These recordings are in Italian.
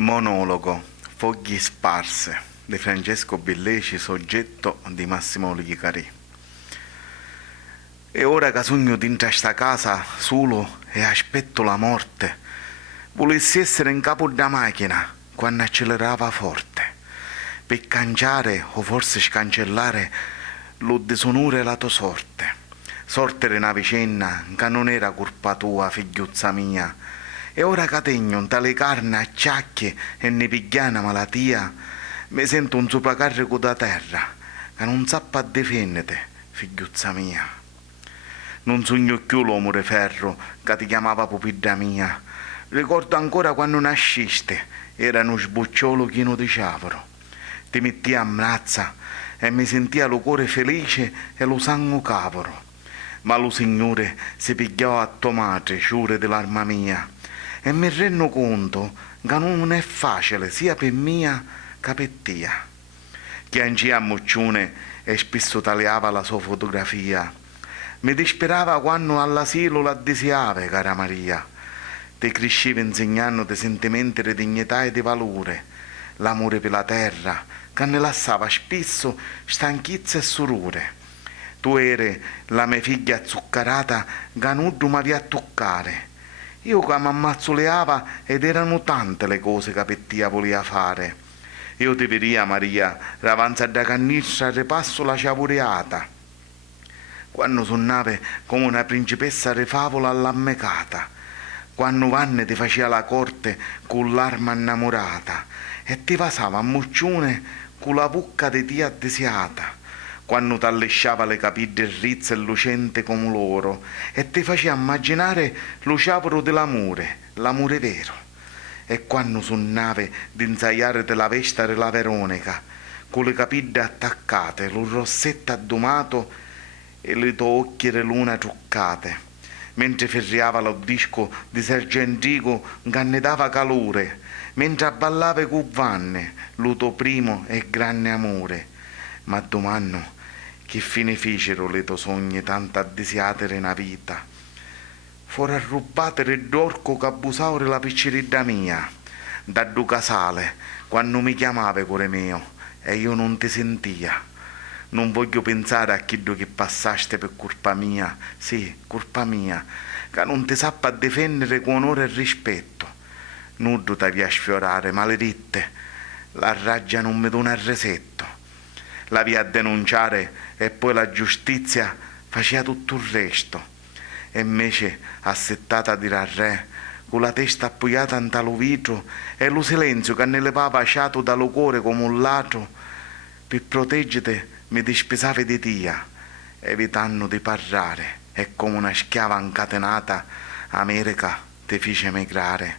Monologo, Fogli sparse di Francesco Belleci, soggetto di Massimo Licarì. E ora che sogno dentro a sta casa solo e aspetto la morte, volessi essere in capo da macchina quando accelerava forte, per cangiare o forse scancellare lo disonore e la tua sorte. Sorte di una vicenda che non era colpa tua, figliuzza mia. E ora che tegno tale carne acciacche e ne piglia una malattia, mi sento un sopracarico da terra che non sappa difendere, figliuzza mia. Non sogno più l'uomo di ferro che ti chiamava pupilla mia. Ricordo ancora quando nasciste, era uno sbocciolo pieno di ciavoro. Ti metti a braccia e mi sentia lo cuore felice e lo sangue cavolo. Ma lo Signore si pigliò a tua madre, giure dell'arma mia, e mi rendo conto che non è facile sia per mia che per tia. Che angia a moccione e spesso tagliava la sua fotografia. Mi disperava quando all'asilo la desiava, cara Maria. Ti cresceva insegnando di sentimenti di dignità e di valore, l'amore per la terra, che ne lasciava spesso stanchezza e sorore. Tu eri la mia figlia zuccherata che non mi aveva a toccare. Io che mi ammazzoleava ed erano tante le cose che per te voleva fare. Io ti veria, Maria, ravanza da cannistra e ripasso la ciavureata, quando suonava come una principessa di favola all'ammecata, quando Vanne ti faceva la corte con l'arma innamorata e ti vasava a muccione con la bucca di tia desiata, quando t'allisciava le capite rizze e lucente come l'oro e ti faceva immaginare lo ciapro dell'amore, l'amore vero. E quando suonava d'insaiare della vesta della Veronica, con le capite attaccate, lo rossetto addomato e le tue occhi di luna truccate, mentre ferriava lo disco di Sergio Enrico che ne dava calore, mentre ballava con Vanne, lo tuo primo e grande amore. Ma domando, che fine fecero le tue sogni tanto addesiate nella vita? Fuori arrubate il dorco che abusava la piccerida mia, da du casale, quando mi chiamava cuore mio, e io non ti sentia. Non voglio pensare a chi che passaste per colpa mia, sì, colpa mia, che non ti sappa difendere con onore e rispetto. Nudo ti via sfiorare, maledette, la raggia non mi dona il resetto. La via a denunciare e poi la giustizia faceva tutto il resto. E invece, assettata a dire al re, con la testa appoggiata in talo vitro e lo silenzio che ne levava aciato dallo cuore come un ladro, per proteggere mi dispesava di tia, evitando di parlare, e come una schiava incatenata, America ti fece emigrare.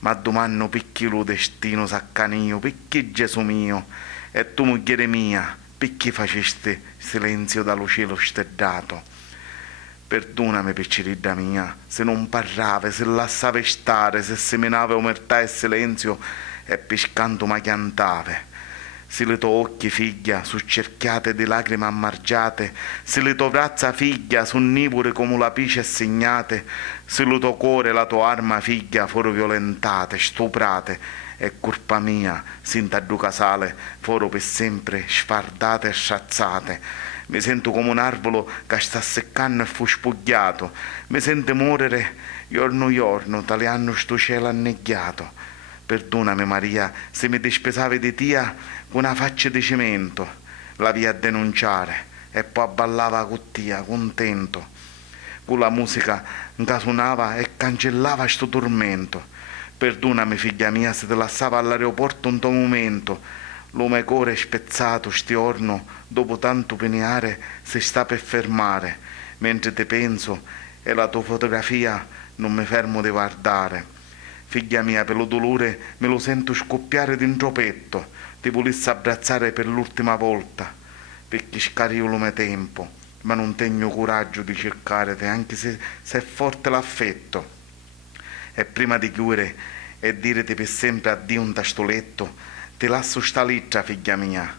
Ma domani picchi lo destino saccanio, picchi Gesù mio, e tu moglie mia, perché faceste silenzio dallo cielo stellato? Perdonami, piccerida mia, se non parlava, se lasciava stare, se seminava omertà e silenzio e pescando mi chiantava. Se le tue occhi, figlia, su cerchiate di lacrime ammargiate, se le tue braccia, figlia, su nivore come la pice segnate, se le tuo cuore e la tua arma, figlia, furono violentate, stuprate, è colpa mia, sinta du casale, foro per sempre sfardate e sciazzate. Mi sento come un arbolo che sta seccando e fu spugliato. Mi sento morire giorno, tale anno sto cielo anneggiato. Perdonami, Maria, se mi dispesavi di tia con una faccia di cemento, la via a denunciare e poi ballava con tia, contento, con la musica che suonava e cancellava sto tormento. Perdonami, figlia mia, se ti lasciava all'aeroporto un tuo momento. Lo mio cuore spezzato stiorno, dopo tanto peneare, si sta per fermare. Mentre ti penso e la tua fotografia non mi fermo di guardare. Figlia mia, per lo dolore me lo sento scoppiare dentro petto. Ti volessi abbracciare per l'ultima volta, perché scario lo mio tempo, ma non tengo coraggio di cercarti, anche se è forte l'affetto. E prima di chiudere e dirti per sempre addio un tastoletto, ti lascio sta lettera, figlia mia,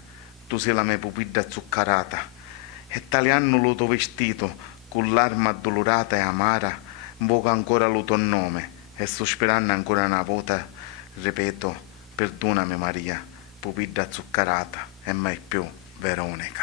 tu sei la mia pupilla zuccherata, e tale anno lo tuo vestito, con l'arma addolorata e amara, invoca ancora lo tuo nome, e sto sperando ancora una volta, ripeto, Perdonami Maria, pupilla zuccherata e mai più Veronica.